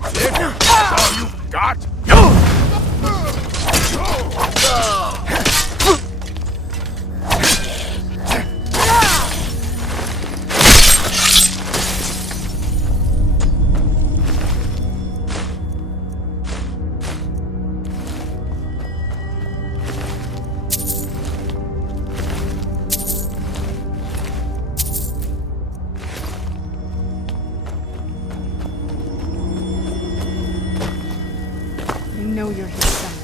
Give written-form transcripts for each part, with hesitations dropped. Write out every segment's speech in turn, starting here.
That's it? That's all you've got? I know you're here somewhere.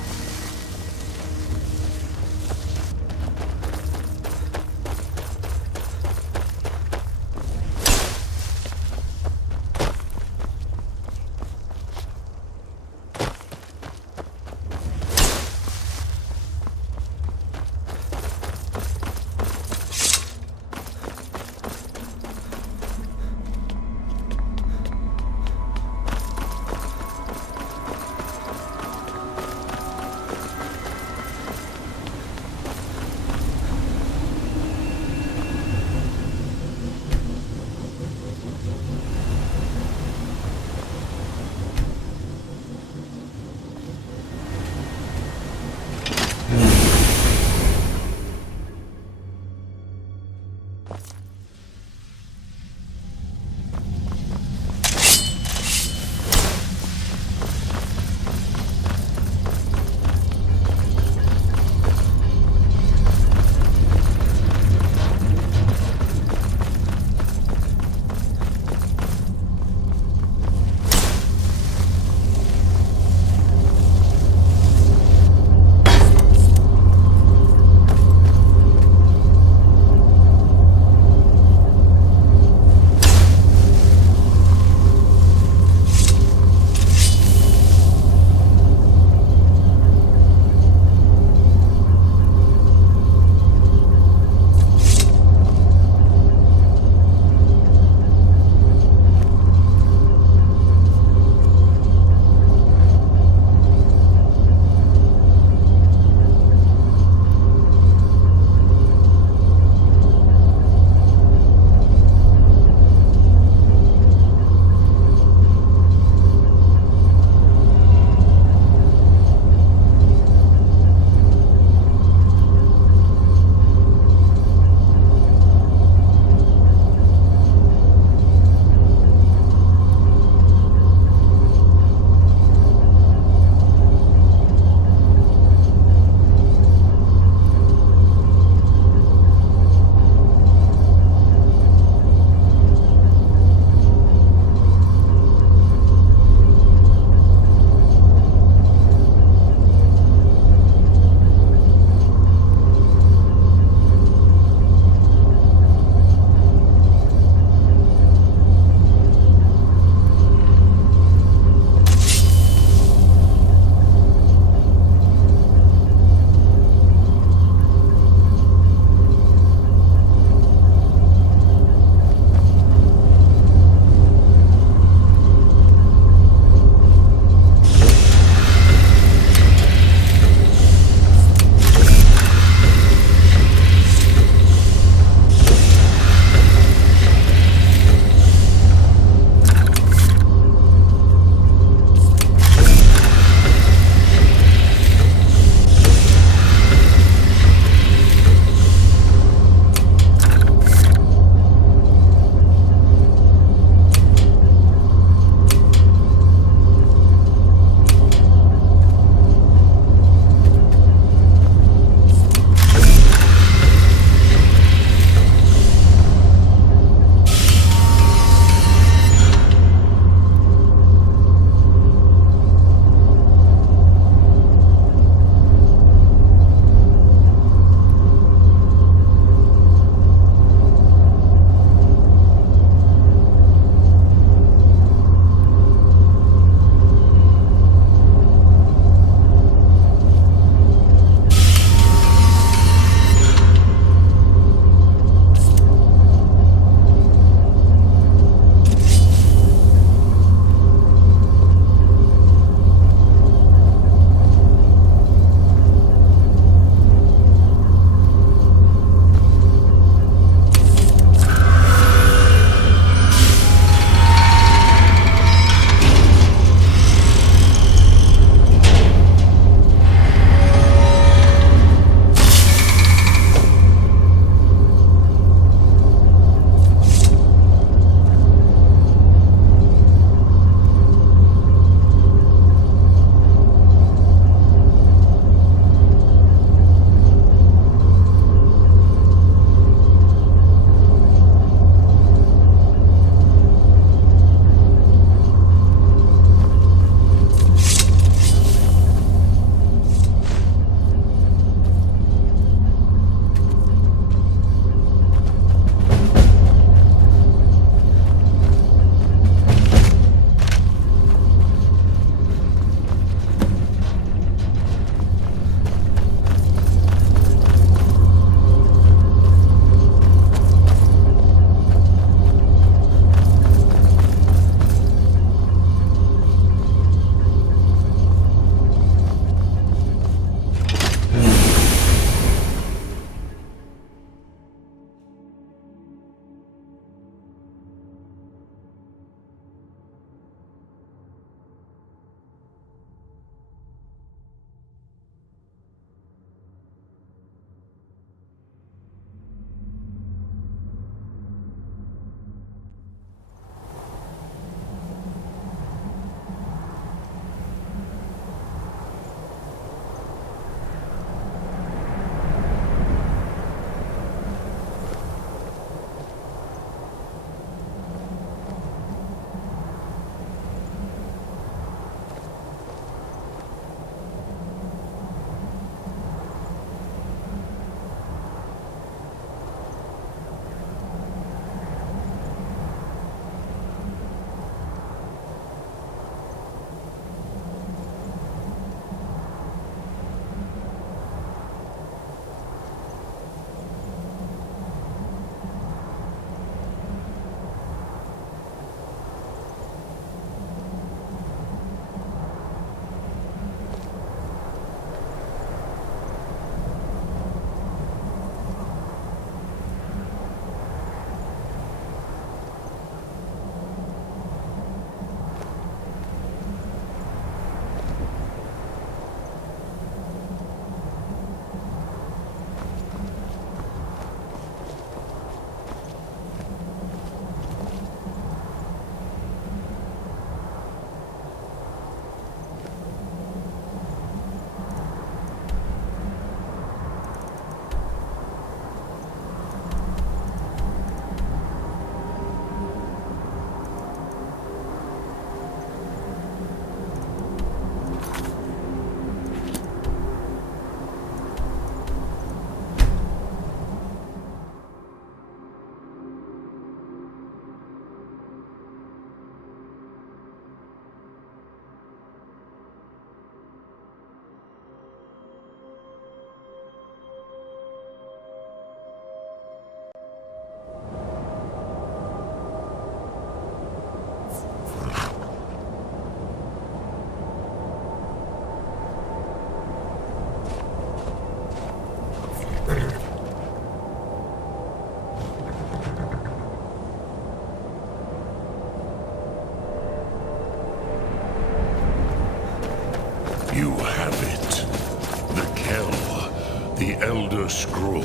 Elder Scroll,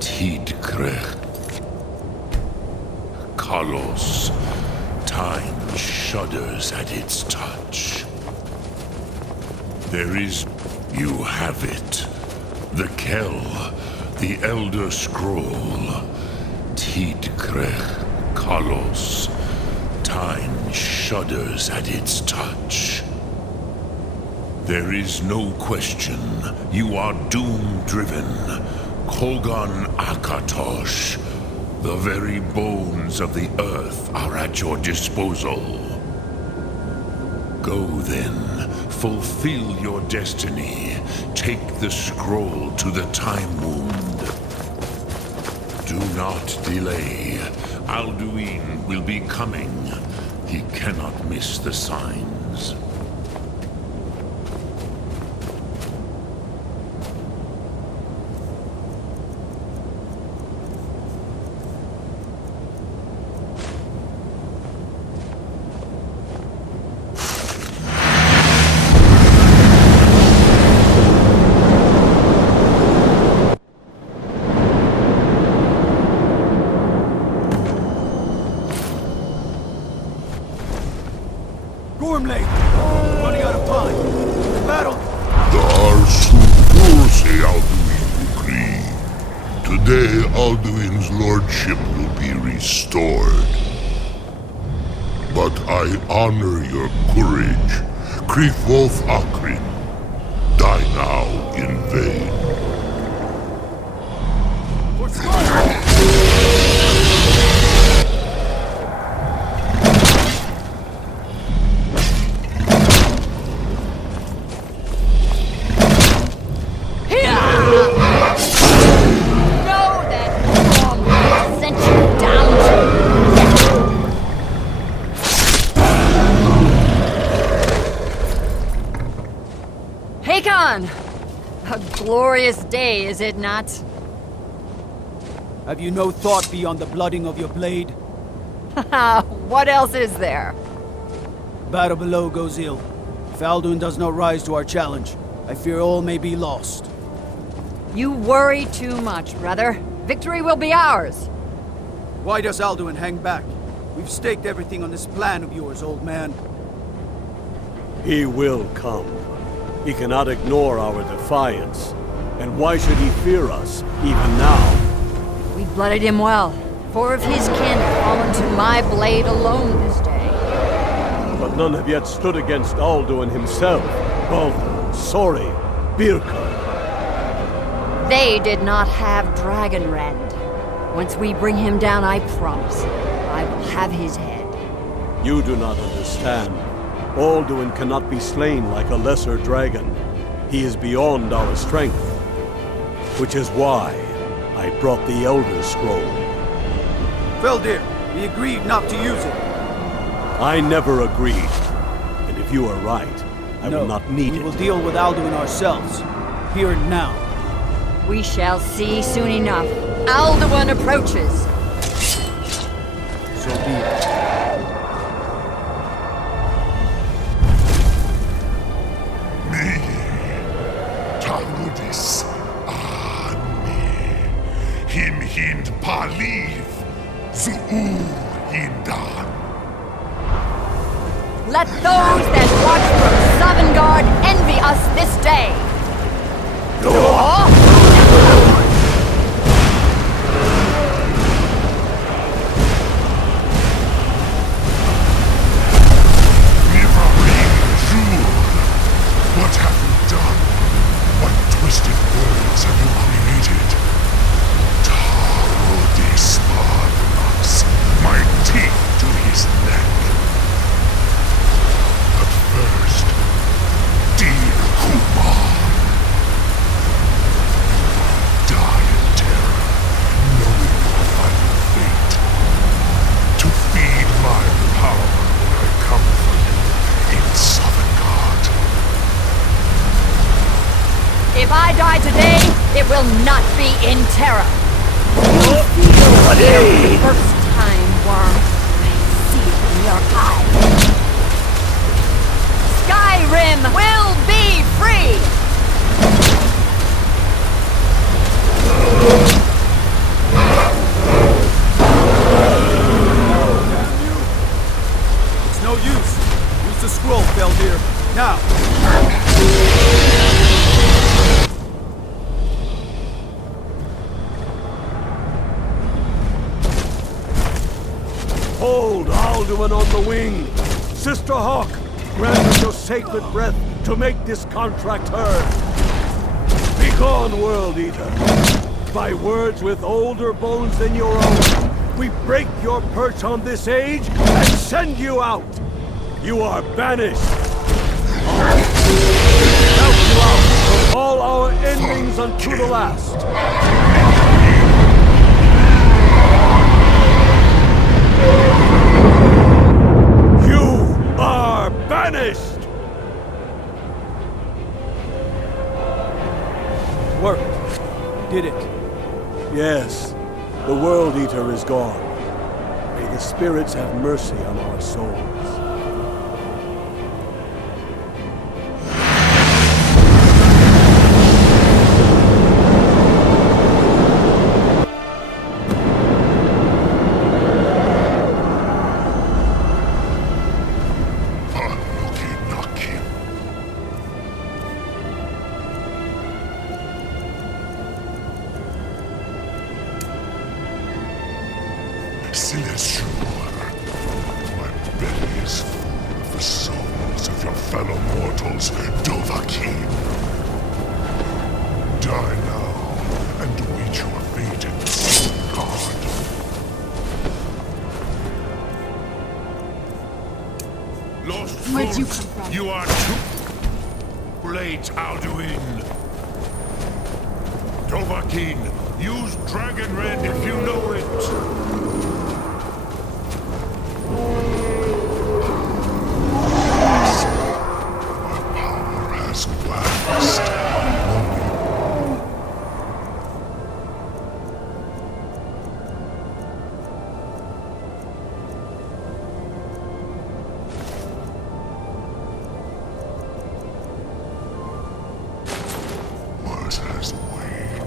Tidkrech, Kalos. Time shudders at its touch. There is... You have it. The Kell, the Elder Scroll, Tidkrech, Kalos. Time shudders at its touch. There is no question. You are doom-driven. Kogan Akatosh. The very bones of the earth are at your disposal. Go then. Fulfill your destiny. Take the scroll to the Time Wound. Do not delay. Alduin will be coming. He cannot miss the signs. Running out of time. Battle! Today, Alduin's lordship will be restored. But I honor your courage. Krifwolf Akrin. Die now in vain. A glorious day, is it not? Have you no thought beyond the blooding of your blade? What else is there? Battle below goes ill. If Alduin does not rise to our challenge, I fear all may be lost. You worry too much, brother. Victory will be ours. Why does Alduin hang back? We've staked everything on this plan of yours, old man. He will come. He cannot ignore our defiance. And why should he fear us, even now? We blooded him well. 4 of his kin have fallen to my blade alone this day. But none have yet stood against Alduin himself. Baldur, Sori, Birka. They did not have Dragonrend. Once we bring him down, I promise, I will have his head. You do not understand. Alduin cannot be slain like a lesser dragon. He is beyond our strength. Which is why I brought the Elder Scroll. Feldir, we agreed not to use it. I never agreed. And if you are right, I will not need it. We will deal with Alduin ourselves. Here and now. We shall see soon enough. Alduin approaches. So be it. Taludis Ani Him Hind Paliv Zuu Hindan. Let those that watch from Sovngarde envy us this day. What have you done? What twisted worlds have you created? Tarudis Pardonax, my teeth to his neck. But first, dear Kumar, die in terror, knowing your final fate. To feed my power when I come for you in Sovngarde. If I die today, it will not be in terror. You feel for the first time, worm. I see it in your eyes. Skyrim will be free! Valdir. Now! Hold Alduin on the wing! Sister Hawk, grant us your sacred breath to make this contract heard. Begone, World Eater! By words with older bones than your own, we break your perch on this age and send you out! You are banished! Out you out from all our endings unto the last! Banished! Worked. Did it. Yes, the World Eater is gone. May the spirits have mercy on our souls. Celestial, my belly is full of the souls of your fellow mortals, Dovahkiin. Die now, and await your fate in God. Lost Where'd you Fools, come from? you are too late, Alduin. Dovahkiin, use Dragon Red if you know it. Has waned.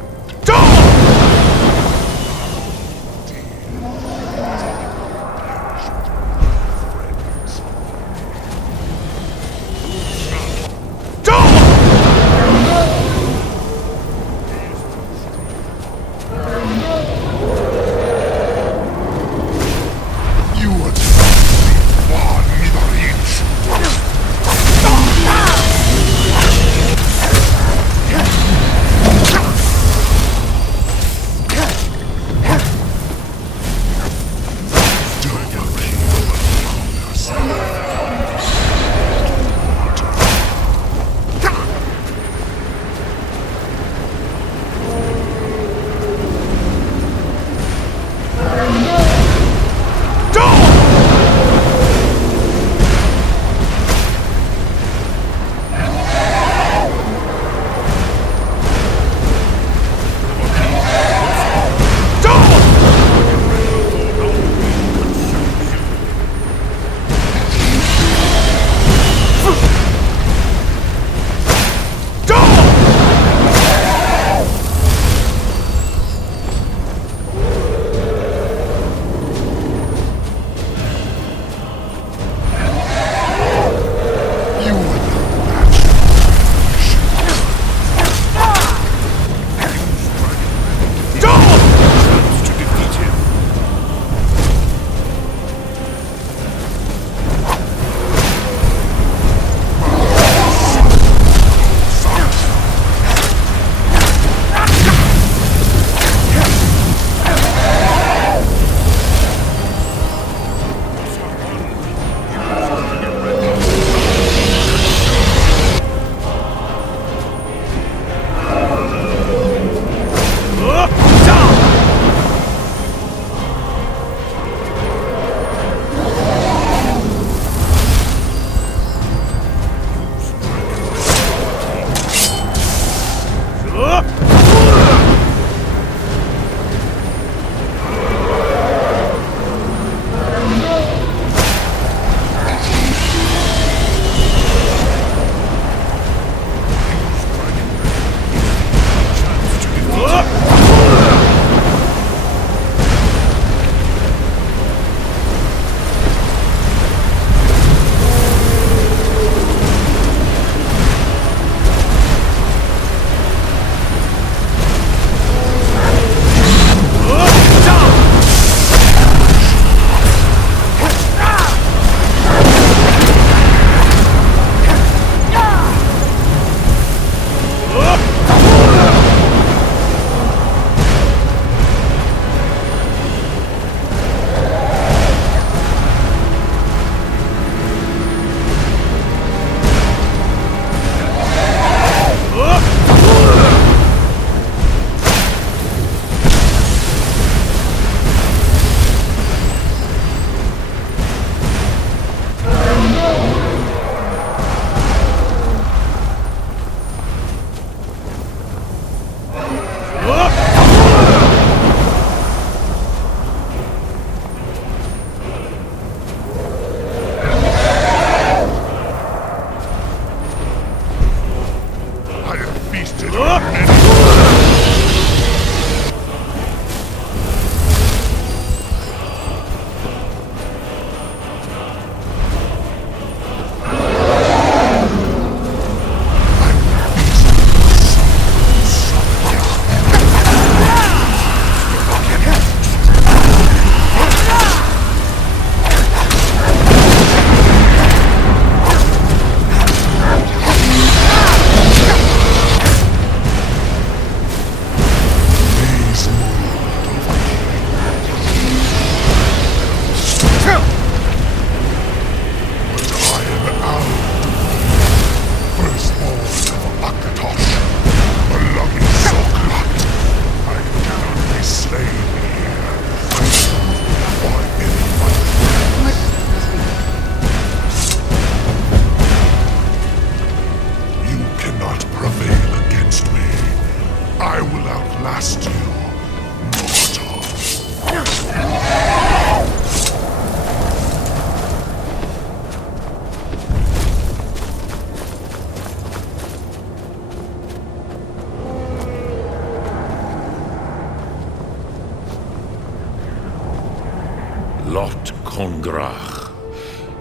What Kongrach?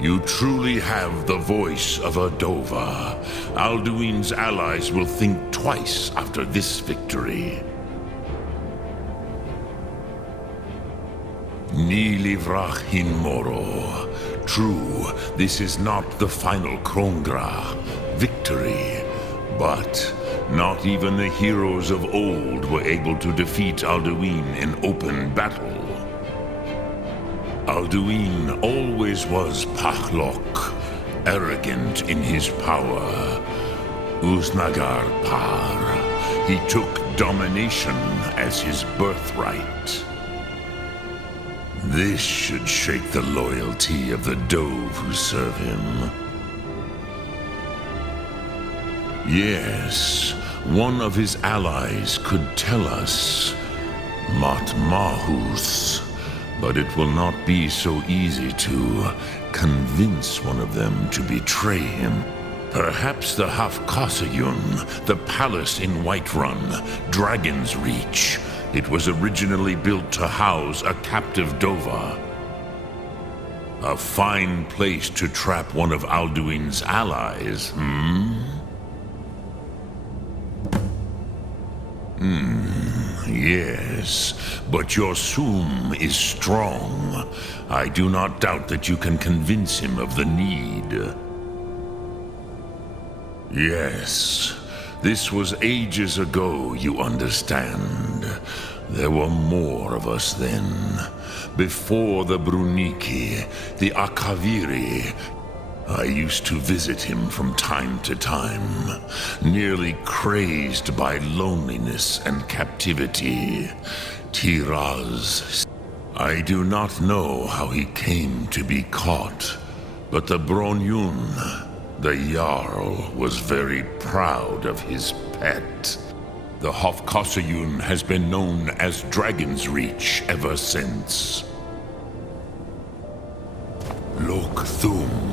You truly have the voice of a Dova. Alduin's allies will think twice after this victory. Ni livrach hin moro. True, this is not the final Kongrach victory, but not even the heroes of old were able to defeat Alduin in open battle. Alduin always was Pahlok, arrogant in his power. Uznagar Par. He took domination as his birthright. This should shake the loyalty of the Dove who serve him. Yes, one of his allies could tell us. Matmahus. But it will not be so easy to convince one of them to betray him. Perhaps the Hafkasayun, the palace in Whiterun, Dragon's Reach. It was originally built to house a captive Dova. A fine place to trap one of Alduin's allies, Yes, but your Sum is strong. I do not doubt that you can convince him of the need. Yes, this was ages ago, you understand. There were more of us then. Before the Bruniki, the Akaviri, I used to visit him from time to time, nearly crazed by loneliness and captivity. Tiraz. I do not know how he came to be caught, but the Bronyun, the Jarl, was very proud of his pet. The Hofkosayun has been known as Dragon's Reach ever since. Lok Thum.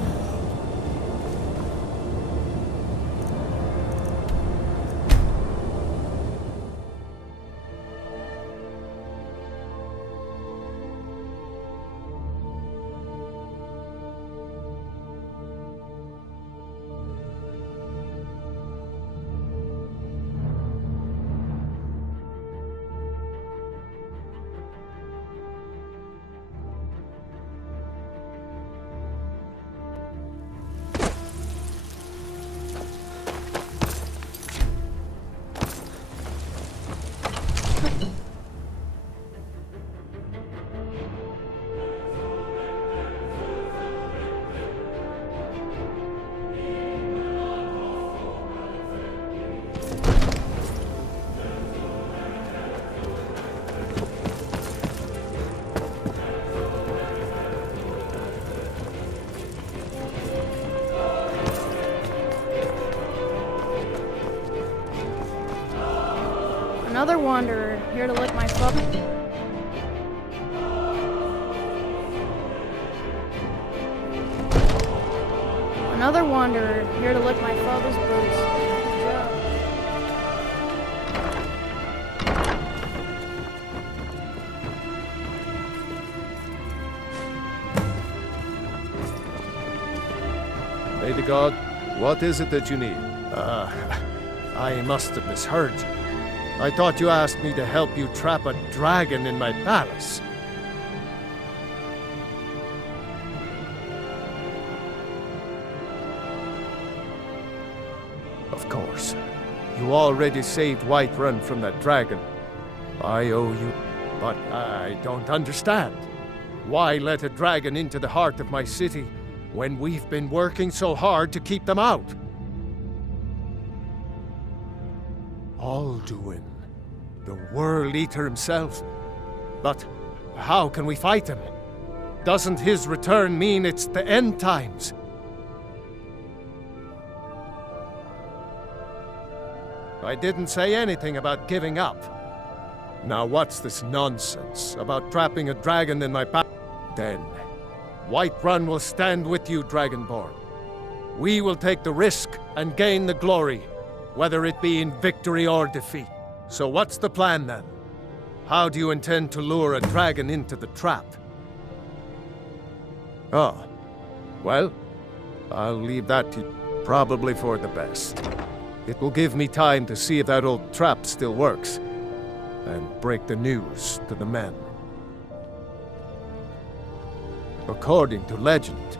Another wanderer, here to lick my foot. Another wanderer, here to lick my father's boots. Lady God, what is it that you need? I must have misheard you. I thought you asked me to help you trap a dragon in my palace. Of course. You already saved Whiterun from that dragon. I owe you. But I don't understand. Why let a dragon into the heart of my city when we've been working so hard to keep them out? Alduin, the World Eater himself. But how can we fight him? Doesn't his return mean it's the end times? I didn't say anything about giving up. Now what's this nonsense about trapping a dragon in my Then, Whiterun will stand with you, Dragonborn. We will take the risk and gain the glory, whether it be in victory or defeat. So what's the plan then? How do you intend to lure a dragon into the trap? Oh. Well, I'll leave that to you. Probably for the best. It will give me time to see if that old trap still works, and break the news to the men. According to legend,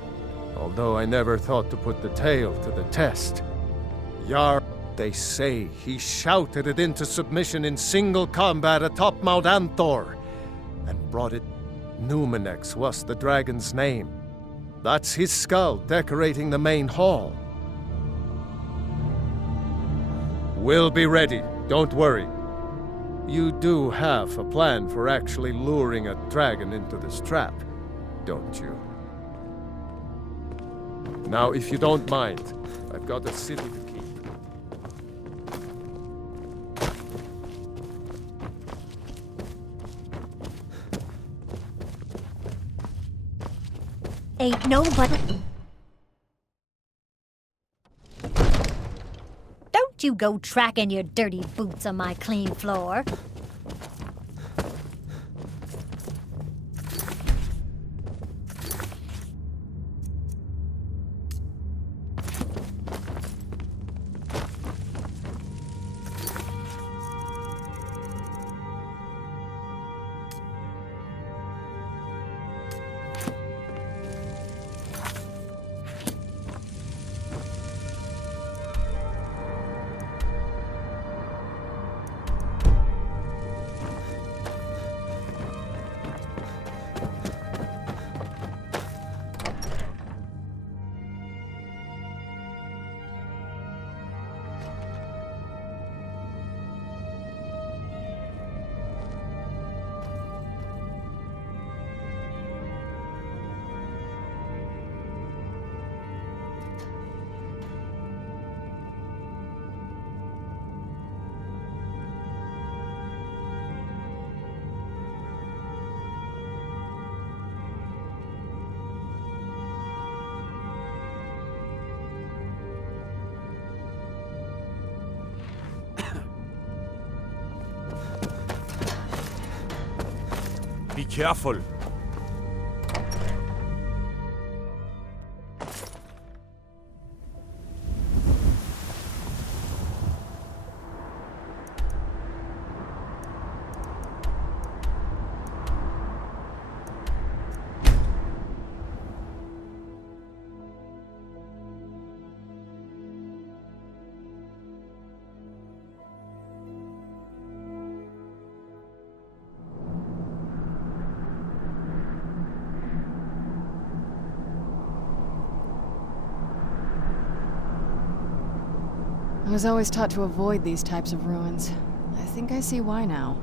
although I never thought to put the tale to the test, they say he shouted it into submission in single combat atop Mount Anthor, and brought it. Numenex was the dragon's name. That's his skull decorating the main hall. We'll be ready, don't worry. You do have a plan for actually luring a dragon into this trap, don't you? Now, if you don't mind, I've got a city to keep. Ain't nobody. Don't you go tracking your dirty boots on my clean floor. Be careful. I was always taught to avoid these types of ruins. I think I see why now.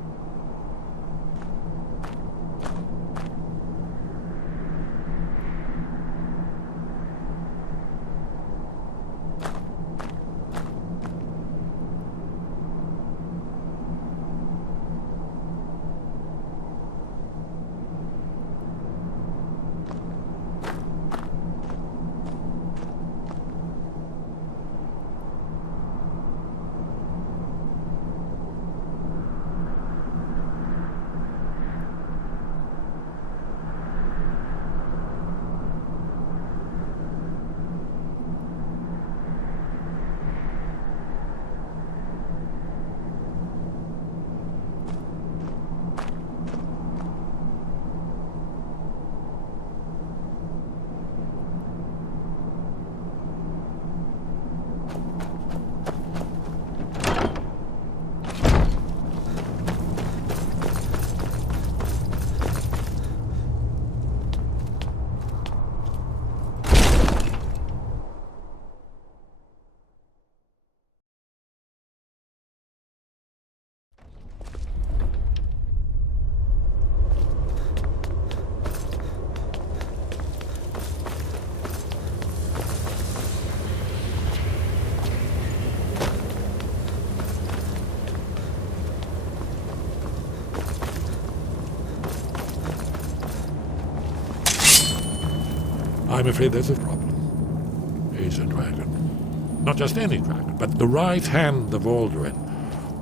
I'm afraid there's a problem. He's a dragon. Not just any dragon, but the right hand of Alduin,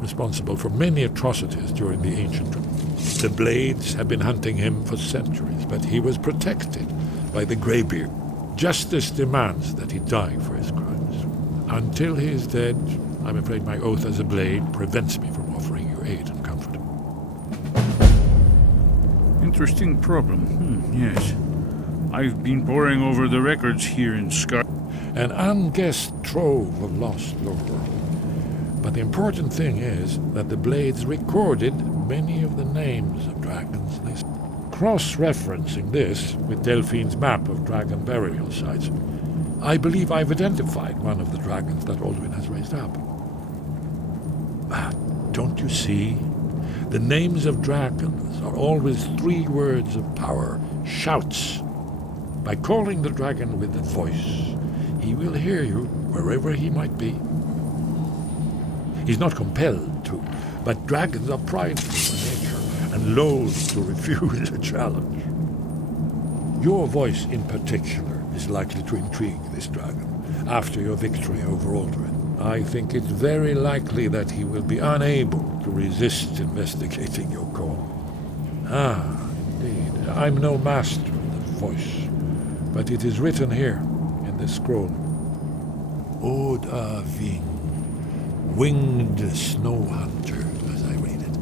responsible for many atrocities during the ancient. The Blades have been hunting him for centuries, but he was protected by the Greybeard. Justice demands that he die for his crimes. Until he is dead, I'm afraid my oath as a blade prevents me from offering you aid and comfort. Interesting problem. Yes. I've been poring over the records here in Skyrim. An unguessed trove of lost lore. But the important thing is that the Blades recorded many of the names of dragons. Cross-referencing this with Delphine's map of dragon burial sites, I believe I've identified one of the dragons that Alduin has raised up. Don't you see? The names of dragons are always 3 words of power, shouts. By calling the dragon with the voice, he will hear you wherever he might be. He's not compelled to, but dragons are prideful by nature and loath to refuse a challenge. Your voice in particular is likely to intrigue this dragon after your victory over Alduin. I think it's very likely that he will be unable to resist investigating your call. Indeed. I'm no master of the voice, but it is written here in this scroll. Ode Ving, winged snow hunter, as I read it.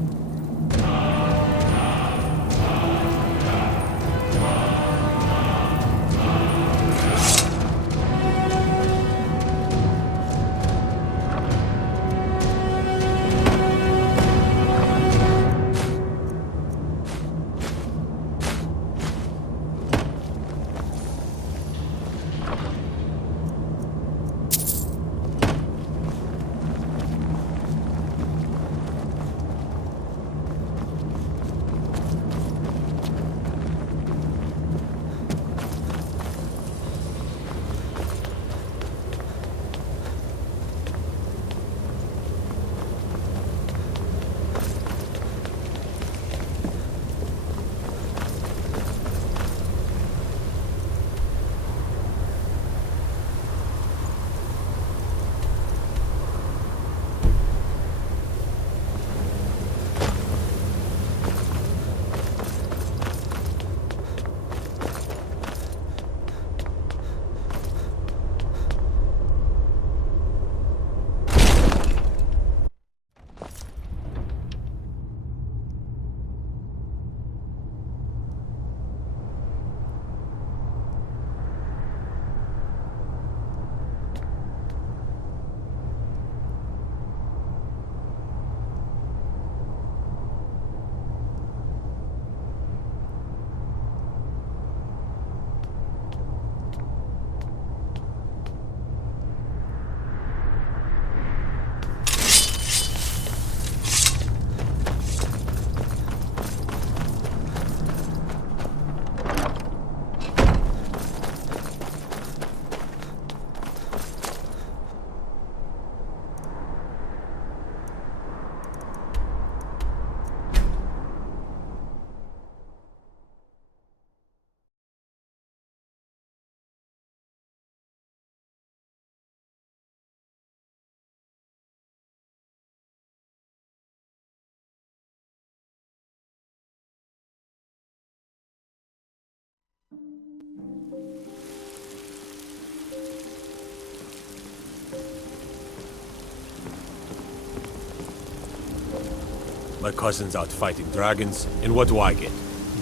My cousin's out fighting dragons, and what do I get?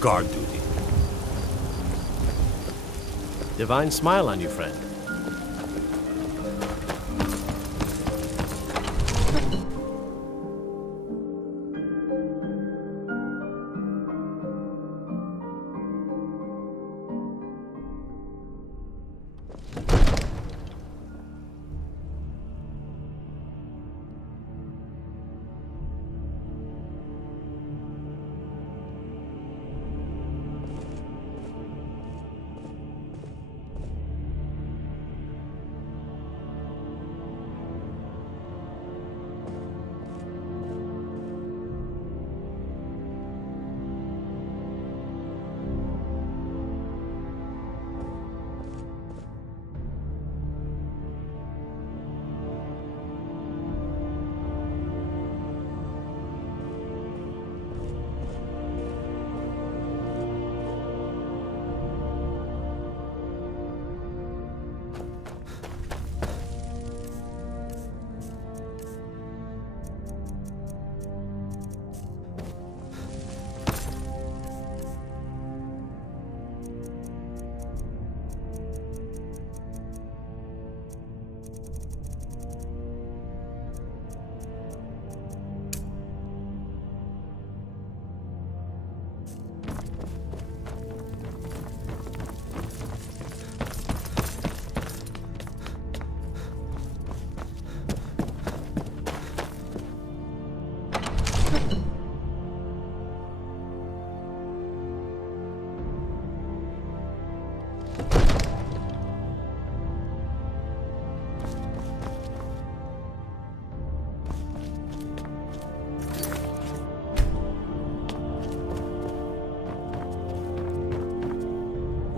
Guard duty. Divine smile on you, friend.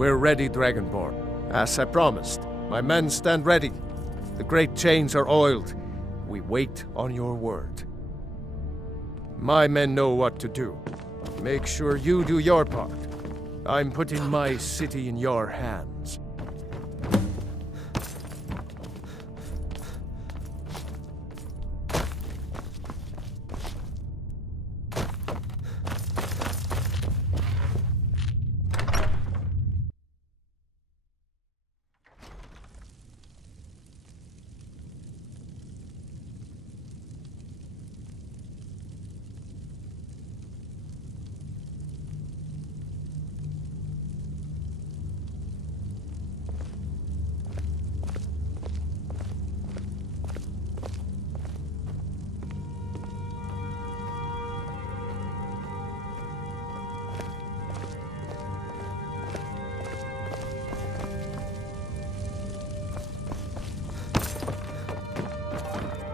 We're ready, Dragonborn. As I promised, my men stand ready. The great chains are oiled. We wait on your word. My men know what to do. Make sure you do your part. I'm putting my city in your hands.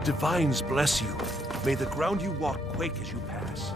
Divines bless you. May the ground you walk quake as you pass.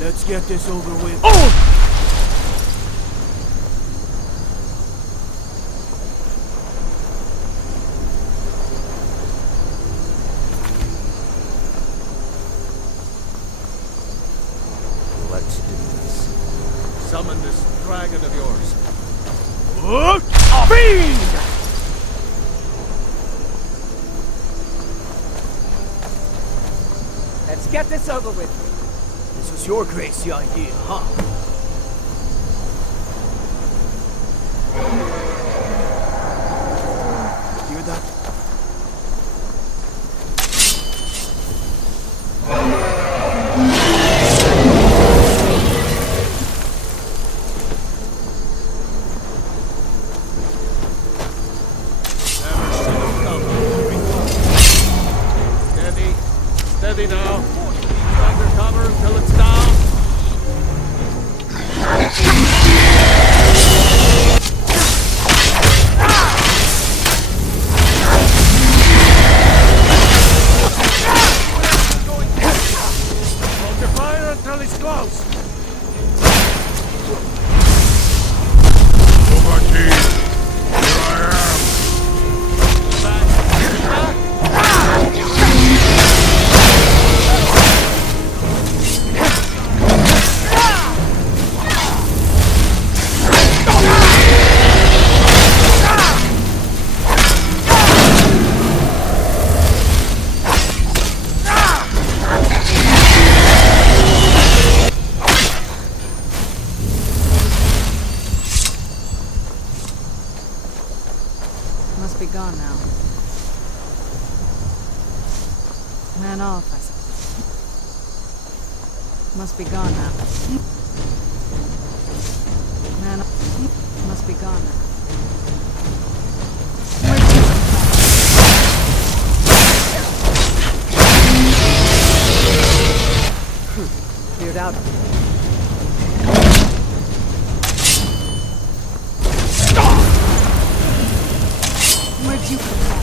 Let's get this over with. Oh! Let's do this. Summon this dragon of yours. Fiend! Let's get this over with. This was your crazy idea, huh? Hear that? Steady. Steady now. Under cover until it's down. Hold your fire until he's close. Must be gone now. Man off, I suppose. Must be gone now. Man off. Must be gone now. Cleared out. Where'd you come from?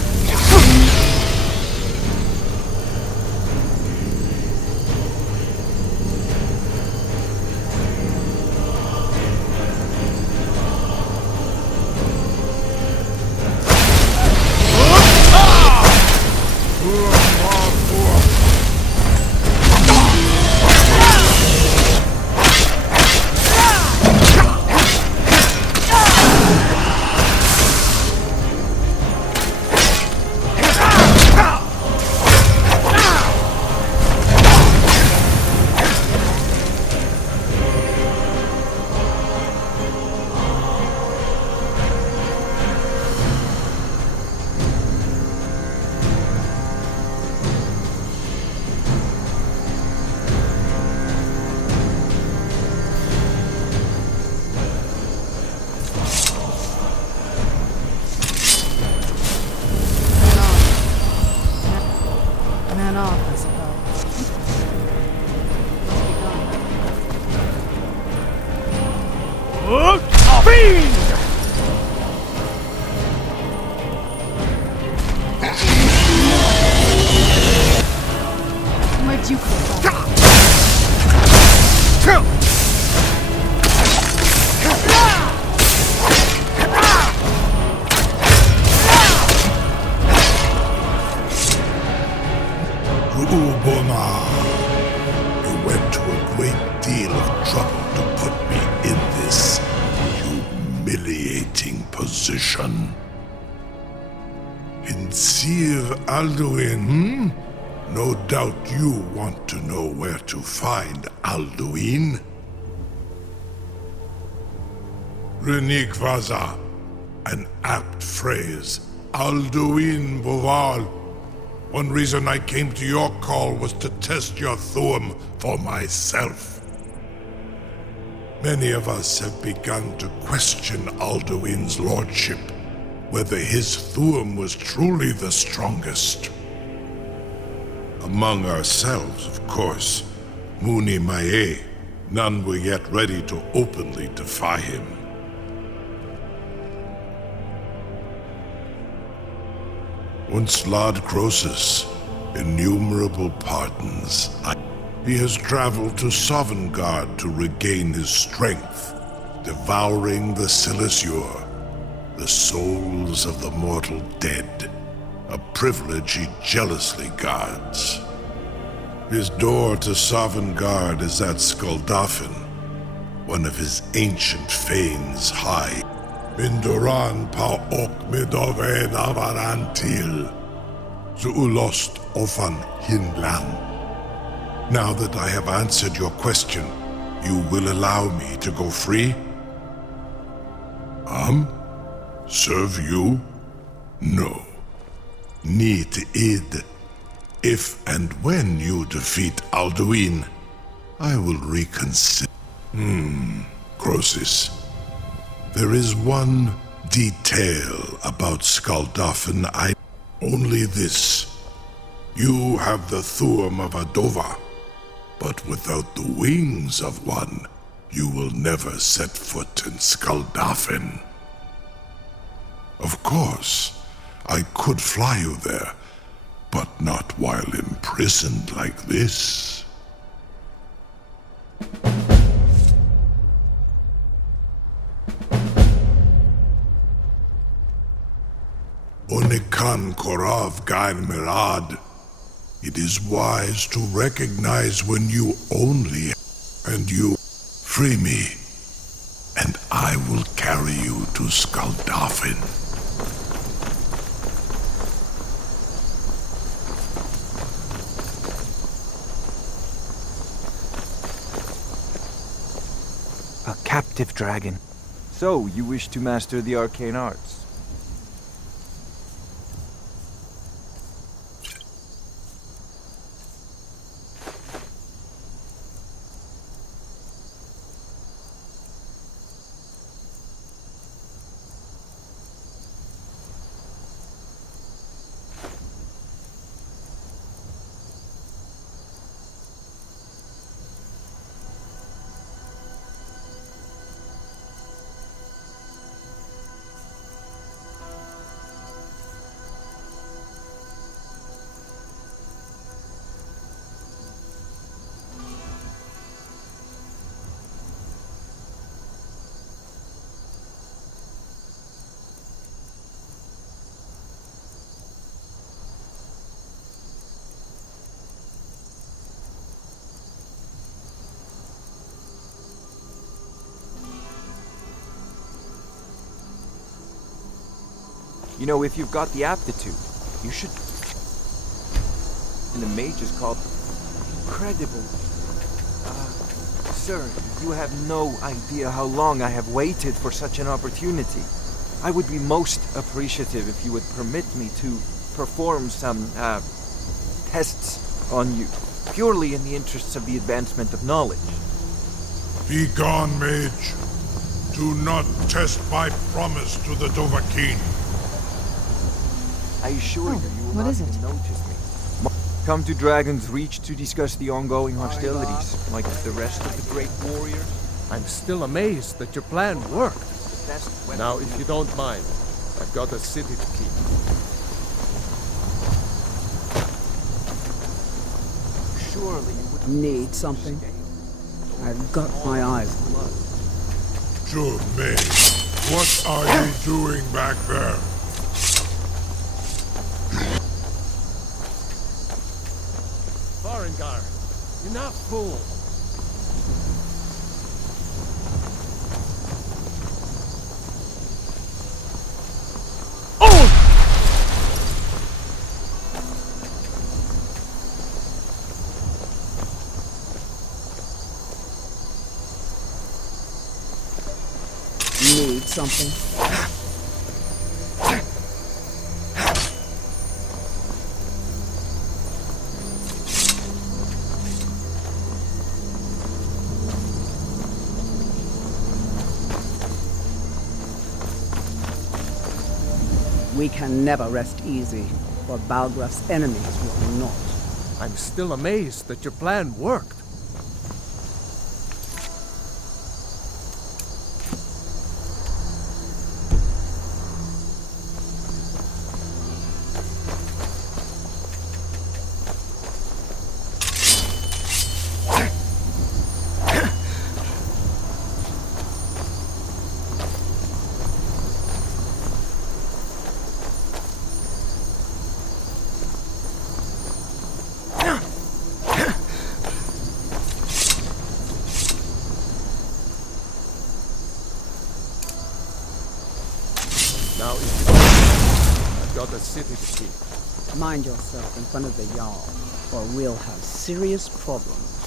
information. In Sir Alduin, No doubt you want to know where to find Alduin. Renikvaza, an apt phrase. Alduin Boval. One reason I came to your call was to test your Thuum for myself. Many of us have begun to question Alduin's lordship, whether his Thuum was truly the strongest. Among ourselves, of course, Muni Mae, none were yet ready to openly defy him. Once Lord Croesus, innumerable pardons. He has traveled to Sovngarde to regain his strength, devouring the Silesure, the souls of the mortal dead, a privilege he jealously guards. His door to Sovngarde is at Skuldafn, one of his ancient fanes high. Mindoran pa ok midoven avarantil, zuulost ofan hinlan. Now that I have answered your question, you will allow me to go free? Serve you? No. Need id. If and when you defeat Alduin, I will reconsider. Croesus. There is one detail about Skuldafn only this. You have the Thuum of Adova, but without the wings of one, you will never set foot in Skuldafn. Of course, I could fly you there, but not while imprisoned like this. Onikan Korav Gain Mirad. It is wise to recognize when you only, and you free me, and I will carry you to Skuldafn. A captive dragon. So, you wish to master the arcane arts? You know, if you've got the aptitude, you should... And the mage is called... Incredible. Sir, you have no idea how long I have waited for such an opportunity. I would be most appreciative if you would permit me to perform some, tests on you, purely in the interests of the advancement of knowledge. Be gone, mage. Do not test my promise to the Dovahkiin. I assure you, you will what not is even it? notice me. Come to Dragon's Reach to discuss the ongoing hostilities, like the rest of the great warriors. I'm still amazed that your plan worked. Now, if you don't mind, I've got a city to keep. Surely you would need something. I've got my eyes on blood. Sure, mage. What are you doing back there? Farengar, you're not fool. Need something? We can never rest easy, for Balgraf's enemies will not. I'm still amazed that your plan worked. Now, I've got a city to keep. Mind yourself in front of the Jarl, or we'll have serious problems.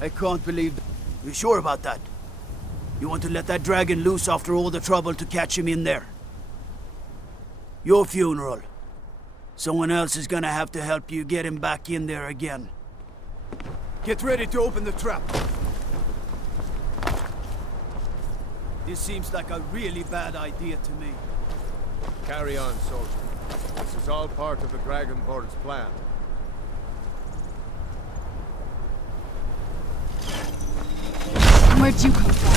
I can't believe that. You sure about that? You want to let that dragon loose after all the trouble to catch him in there? Your funeral. Someone else is gonna have to help you get him back in there again. Get ready to open the trap. This seems like a really bad idea to me. Carry on, soldier. This is all part of the Dragonborn's plan. Where'd you come from?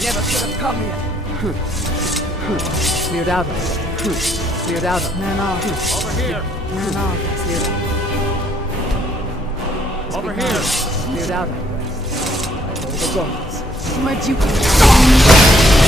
Never should have come here. Cleared out of it. Cleared out of it. Man off. Over here! Man off. Cleared out. Over here! Cleared out of it. The guards. Where'd you come from?